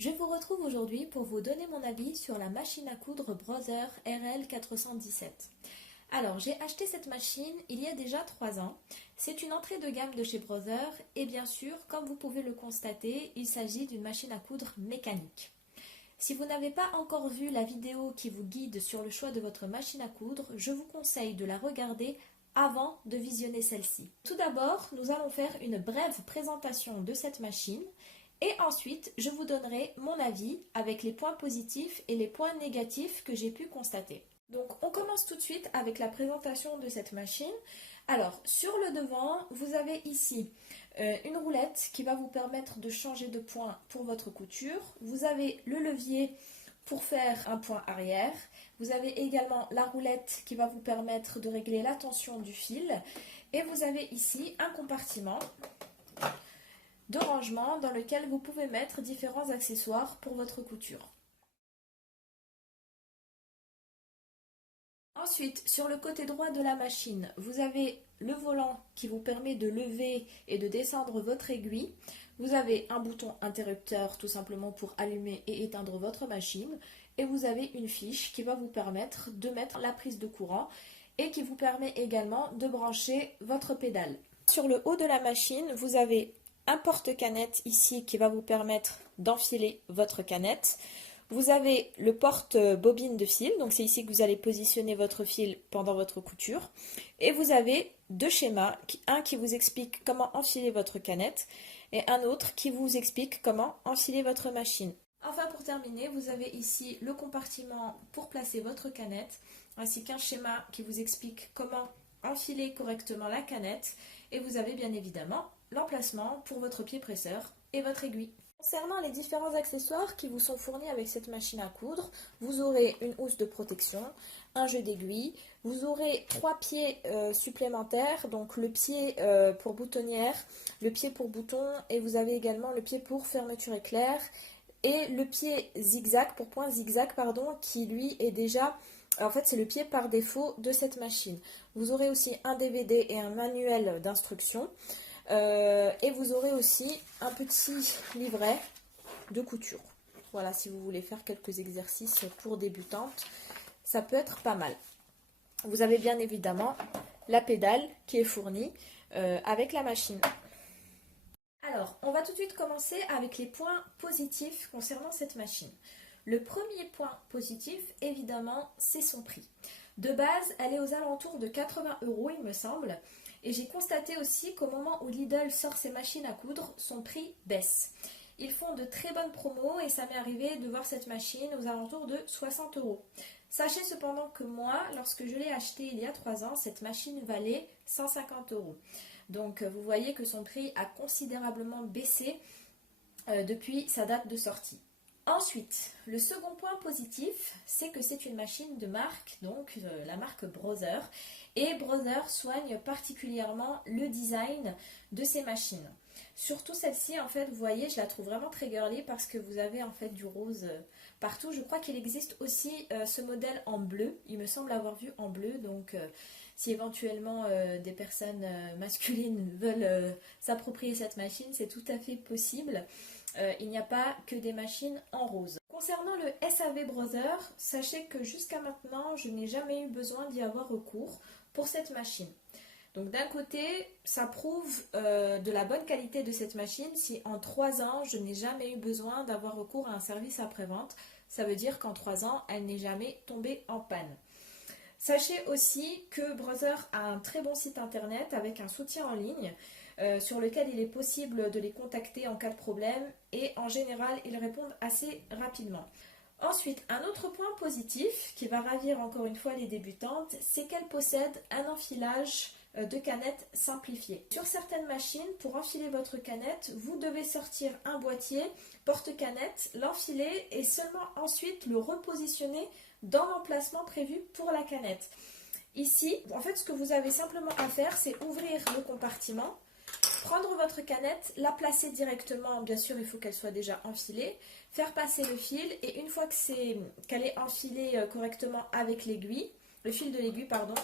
Je vous retrouve aujourd'hui pour vous donner mon avis sur la machine à coudre Brother RL417. Alors, j'ai acheté cette machine il y a déjà 3 ans. C'est une entrée de gamme de chez Brother et bien sûr, comme vous pouvez le constater, il s'agit d'une machine à coudre mécanique. Si vous n'avez pas encore vu la vidéo qui vous guide sur le choix de votre machine à coudre, je vous conseille de la regarder avant de visionner celle-ci. Tout d'abord, nous allons faire une brève présentation de cette machine et ensuite, je vous donnerai mon avis avec les points positifs et les points négatifs que j'ai pu constater. Donc, on commence tout de suite avec la présentation de cette machine. Alors, sur le devant, vous avez ici une roulette qui va vous permettre de changer de point pour votre couture. Vous avez le levier pour faire un point arrière. Vous avez également la roulette qui va vous permettre de régler la tension du fil. Et vous avez ici un compartiment de rangement dans lequel vous pouvez mettre différents accessoires pour votre couture. Ensuite, sur le côté droit de la machine, vous avez le volant qui vous permet de lever et de descendre votre aiguille. Vous avez un bouton interrupteur tout simplement pour allumer et éteindre votre machine. Et vous avez une fiche qui va vous permettre de mettre la prise de courant et qui vous permet également de brancher votre pédale. Sur le haut de la machine, vous avez un porte-canette ici qui va vous permettre d'enfiler votre canette. Vous avez le porte-bobine de fil, donc c'est ici que vous allez positionner votre fil pendant votre couture. Et vous avez deux schémas, un qui vous explique comment enfiler votre canette et un autre qui vous explique comment enfiler votre machine. Enfin, pour terminer, vous avez ici le compartiment pour placer votre canette, ainsi qu'un schéma qui vous explique comment enfiler correctement la canette. Et vous avez bien évidemment l'emplacement pour votre pied presseur et votre aiguille. Concernant les différents accessoires qui vous sont fournis avec cette machine à coudre, vous aurez une housse de protection, un jeu d'aiguille, vous aurez 3 pieds supplémentaires, donc le pied pour boutonnière, le pied pour bouton et vous avez également le pied pour fermeture éclair et le pied zigzag pour point zigzag qui lui est déjà, en fait c'est le pied par défaut de cette machine. Vous aurez aussi un DVD et un manuel d'instruction. Et vous aurez aussi un petit livret de couture. Voilà, si vous voulez faire quelques exercices pour débutantes, ça peut être pas mal. Vous avez bien évidemment la pédale qui est fournie avec la machine. Alors, on va tout de suite commencer avec les points positifs concernant cette machine. Le premier point positif, évidemment, c'est son prix. De base, elle est aux alentours de 80 €, il me semble. Et j'ai constaté aussi qu'au moment où Lidl sort ses machines à coudre, son prix baisse. Ils font de très bonnes promos et ça m'est arrivé de voir cette machine aux alentours de 60 €. Sachez cependant que moi, lorsque je l'ai achetée il y a 3 ans, cette machine valait 150 €. Donc vous voyez que son prix a considérablement baissé depuis sa date de sortie. Ensuite, le second point positif, c'est que c'est une machine de marque, donc la marque Brother. Et Brother soigne particulièrement le design de ces machines. Surtout celle-ci, en fait, vous voyez, je la trouve vraiment très girly parce que vous avez en fait du rose partout. Je crois qu'il existe aussi ce modèle en bleu. Il me semble avoir vu en bleu, donc si éventuellement des personnes masculines veulent s'approprier cette machine, c'est tout à fait possible. Il n'y a pas que des machines en rose. Concernant le SAV Brother, sachez que jusqu'à maintenant, je n'ai jamais eu besoin d'y avoir recours pour cette machine. Donc d'un côté, ça prouve de la bonne qualité de cette machine si en 3 ans, je n'ai jamais eu besoin d'avoir recours à un service après-vente. Ça veut dire qu'en 3 ans, elle n'est jamais tombée en panne. Sachez aussi que Brother a un très bon site internet avec un soutien en ligne sur lequel il est possible de les contacter en cas de problème et en général, ils répondent assez rapidement. Ensuite, un autre point positif qui va ravir encore une fois les débutantes, c'est qu'elle possède un enfilage de canettes simplifié. Sur certaines machines, pour enfiler votre canette, vous devez sortir un boîtier porte-canette, l'enfiler et seulement ensuite le repositionner dans l'emplacement prévu pour la canette. Ici, en fait, ce que vous avez simplement à faire, c'est ouvrir le compartiment, prendre votre canette, la placer directement, bien sûr il faut qu'elle soit déjà enfilée, faire passer le fil et une fois qu'elle est enfilée correctement avec l'aiguille, le fil de l'aiguille, pardon,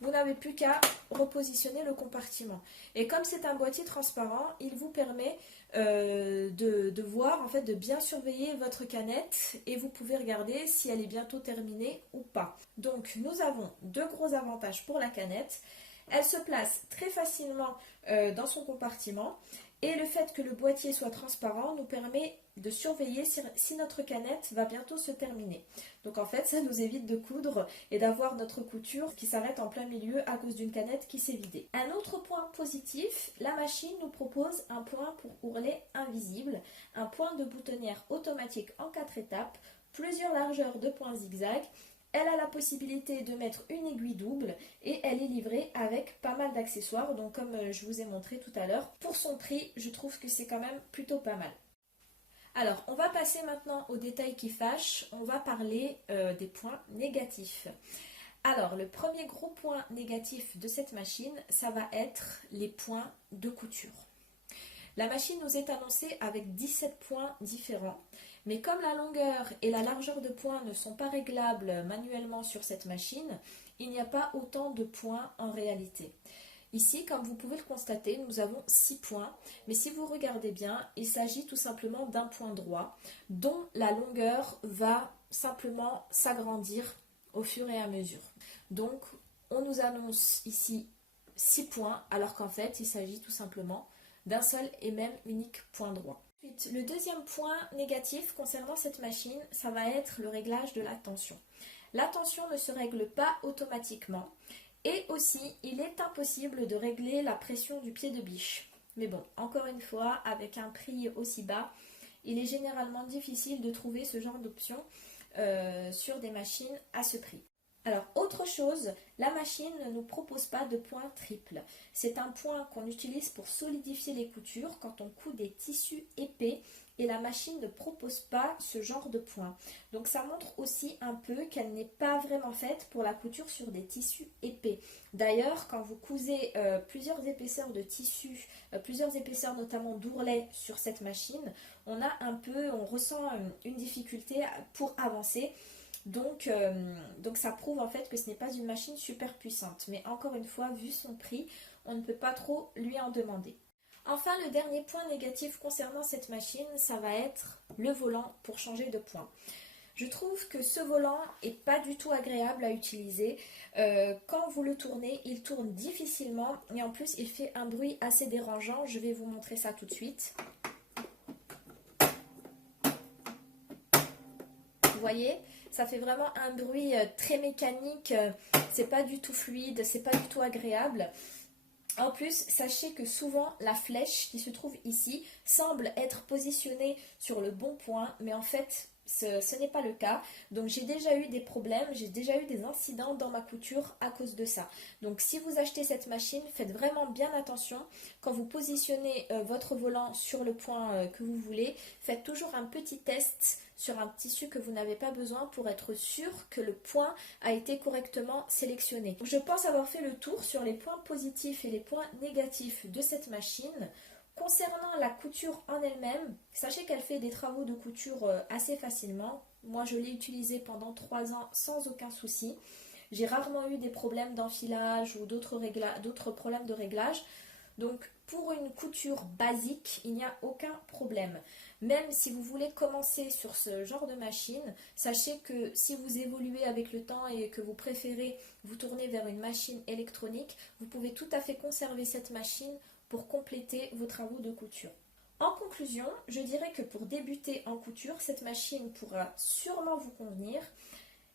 vous n'avez plus qu'à repositionner le compartiment. Et comme c'est un boîtier transparent, il vous permet de voir, en fait, de bien surveiller votre canette et vous pouvez regarder si elle est bientôt terminée ou pas. Donc, nous avons deux gros avantages pour la canette. Elle se place très facilement dans son compartiment et le fait que le boîtier soit transparent nous permet de surveiller si notre canette va bientôt se terminer. Donc en fait, ça nous évite de coudre et d'avoir notre couture qui s'arrête en plein milieu à cause d'une canette qui s'est vidée. Un autre point positif, la machine nous propose un point pour ourlet invisible, un point de boutonnière automatique en 4 étapes, plusieurs largeurs de points zigzag. Elle a la possibilité de mettre une aiguille double et elle est livrée avec pas mal d'accessoires. Donc comme je vous ai montré tout à l'heure, pour son prix, je trouve que c'est quand même plutôt pas mal. Alors, on va passer maintenant aux détails qui fâchent. On va parler des points négatifs. Alors, le premier gros point négatif de cette machine, ça va être les points de couture. La machine nous est annoncée avec 17 points différents, mais comme la longueur et la largeur de points ne sont pas réglables manuellement sur cette machine, il n'y a pas autant de points en réalité. Ici, comme vous pouvez le constater, nous avons 6 points, mais si vous regardez bien, il s'agit tout simplement d'un point droit, dont la longueur va simplement s'agrandir au fur et à mesure. Donc, on nous annonce ici 6 points, alors qu'en fait, il s'agit tout simplement d'un seul et même unique point droit. Ensuite, le deuxième point négatif concernant cette machine, ça va être le réglage de la tension. La tension ne se règle pas automatiquement et aussi il est impossible de régler la pression du pied de biche. Mais bon, encore une fois, avec un prix aussi bas, il est généralement difficile de trouver ce genre d'option sur des machines à ce prix. Alors, autre chose, la machine ne nous propose pas de point triple. C'est un point qu'on utilise pour solidifier les coutures quand on coud des tissus épais et la machine ne propose pas ce genre de point. Donc ça montre aussi un peu qu'elle n'est pas vraiment faite pour la couture sur des tissus épais. D'ailleurs, quand vous cousez plusieurs épaisseurs de tissu, plusieurs épaisseurs notamment d'ourlet sur cette machine, on ressent une difficulté pour avancer. Donc ça prouve en fait que ce n'est pas une machine super puissante. Mais encore une fois, vu son prix, on ne peut pas trop lui en demander. Enfin, le dernier point négatif concernant cette machine, ça va être le volant pour changer de point. Je trouve que ce volant n'est pas du tout agréable à utiliser. Quand vous le tournez, il tourne difficilement et en plus il fait un bruit assez dérangeant. Je vais vous montrer ça tout de suite. Vous voyez ? Ça fait vraiment un bruit très mécanique, c'est pas du tout fluide, c'est pas du tout agréable. En plus, sachez que souvent la flèche qui se trouve ici semble être positionnée sur le bon point, mais en fait ce n'est pas le cas. Donc j'ai déjà eu des problèmes, j'ai déjà eu des incidents dans ma couture à cause de ça. Donc si vous achetez cette machine, faites vraiment bien attention. Quand vous positionnez votre volant sur le point que vous voulez, faites toujours un petit test sur un tissu que vous n'avez pas besoin pour être sûr que le point a été correctement sélectionné. Je pense avoir fait le tour sur les points positifs et les points négatifs de cette machine. Concernant la couture en elle-même, sachez qu'elle fait des travaux de couture assez facilement. Moi, je l'ai utilisée pendant 3 ans sans aucun souci. J'ai rarement eu des problèmes d'enfilage ou d'autres problèmes de réglage. Donc, pour une couture basique, il n'y a aucun problème. Même si vous voulez commencer sur ce genre de machine, sachez que si vous évoluez avec le temps et que vous préférez vous tourner vers une machine électronique, vous pouvez tout à fait conserver cette machine pour compléter vos travaux de couture. En conclusion, je dirais que pour débuter en couture, cette machine pourra sûrement vous convenir.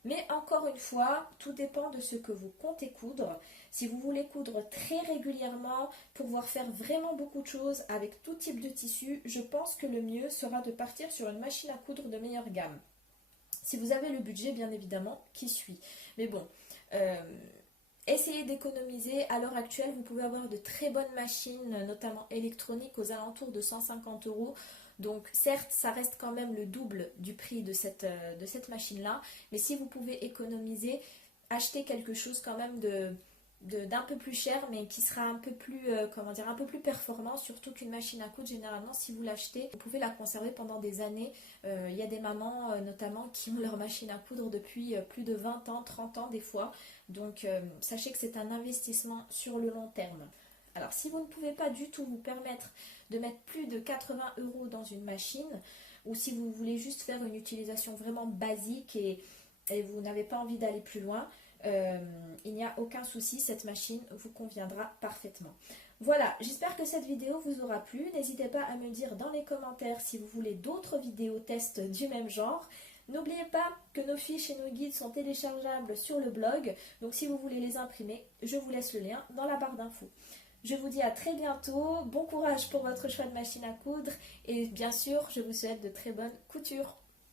Mais encore une fois, tout dépend de ce que vous comptez coudre. Si vous voulez coudre très régulièrement, pouvoir faire vraiment beaucoup de choses avec tout type de tissu, je pense que le mieux sera de partir sur une machine à coudre de meilleure gamme. Si vous avez le budget, bien évidemment, qui suit. Mais bon, essayez d'économiser. À l'heure actuelle, vous pouvez avoir de très bonnes machines, notamment électroniques, aux alentours de 150 €. Donc certes, ça reste quand même le double du prix de cette machine-là. Mais si vous pouvez économiser, achetez quelque chose quand même d'un peu plus cher, mais qui sera un peu plus, comment dire, un peu plus performant, surtout qu'une machine à coudre, généralement, si vous l'achetez, vous pouvez la conserver pendant des années. Il y a des mamans, notamment, qui ont leur machine à coudre depuis plus de 20 ans, 30 ans des fois. Donc, sachez que c'est un investissement sur le long terme. Alors, si vous ne pouvez pas du tout vous permettre de mettre plus de 80 € dans une machine, ou si vous voulez juste faire une utilisation vraiment basique et vous n'avez pas envie d'aller plus loin, il n'y a aucun souci, cette machine vous conviendra parfaitement. Voilà, j'espère que cette vidéo vous aura plu. N'hésitez pas à me dire dans les commentaires si vous voulez d'autres vidéos tests du même genre. N'oubliez pas que nos fiches et nos guides sont téléchargeables sur le blog, donc si vous voulez les imprimer, je vous laisse le lien dans la barre d'infos. Je vous dis à très bientôt, bon courage pour votre choix de machine à coudre et bien sûr, je vous souhaite de très bonnes coutures.